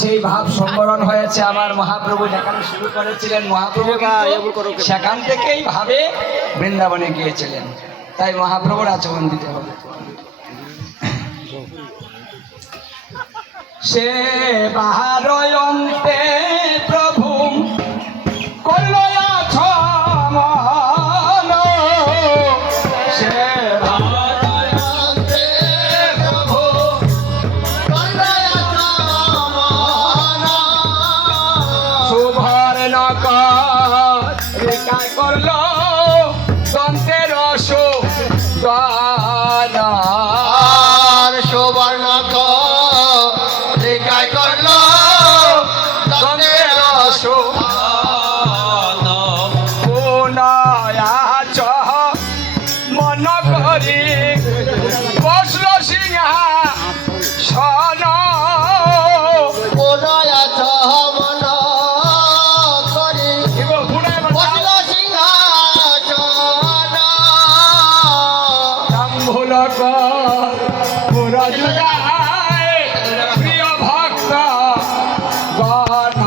সেই ভাব সম্বরণ হয়েছে আমার মহাপ্রভু যেখানে শুরু করেছিলেন মহাপ্রভু সেখান থেকেই ভাবে বৃন্দাবনে গিয়েছিলেন, তাই মহাপ্রভুর আচরণ দিতে হবে। সে বাহারয়ন্তে প্রভু করল আচমন, সে বাহারয়ন্তে প্রভু করল আচমন, সুবর্ণ রেখা করল দন্তের সুদান, সুবর্ণ মন করি বসল সিংহাসন, মন করি বসল সিংহাসন, ভুল পুরা যুগায় প্রিয় ভক্ত গণ,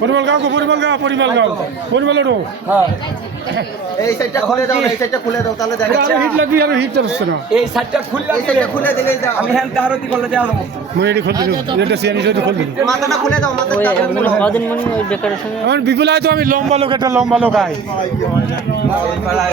পরিমল গাও, পরিমল গাও, পরিমল ওঠো। এই সাইডটা খুলে দাও, এই সাইডটা খুলে দাও, তাহলে দেখা যাচ্ছে। হিট লাগবে, আর হিট চাচ্ছে না। এই সাইডটা খুলে দিলেই দাও। আমি হ্যাঁ তাহারতি করলে দেওয়া দেবো। মই এটি খুলে দিল, এটা সিয়ানি সাথে খুলে দিল। মাথাটা খুলে দাও, মাথাটা আমার বিপুল আয় তো, আমি লম্বা লোক, একটা লম্বা লোক আয়।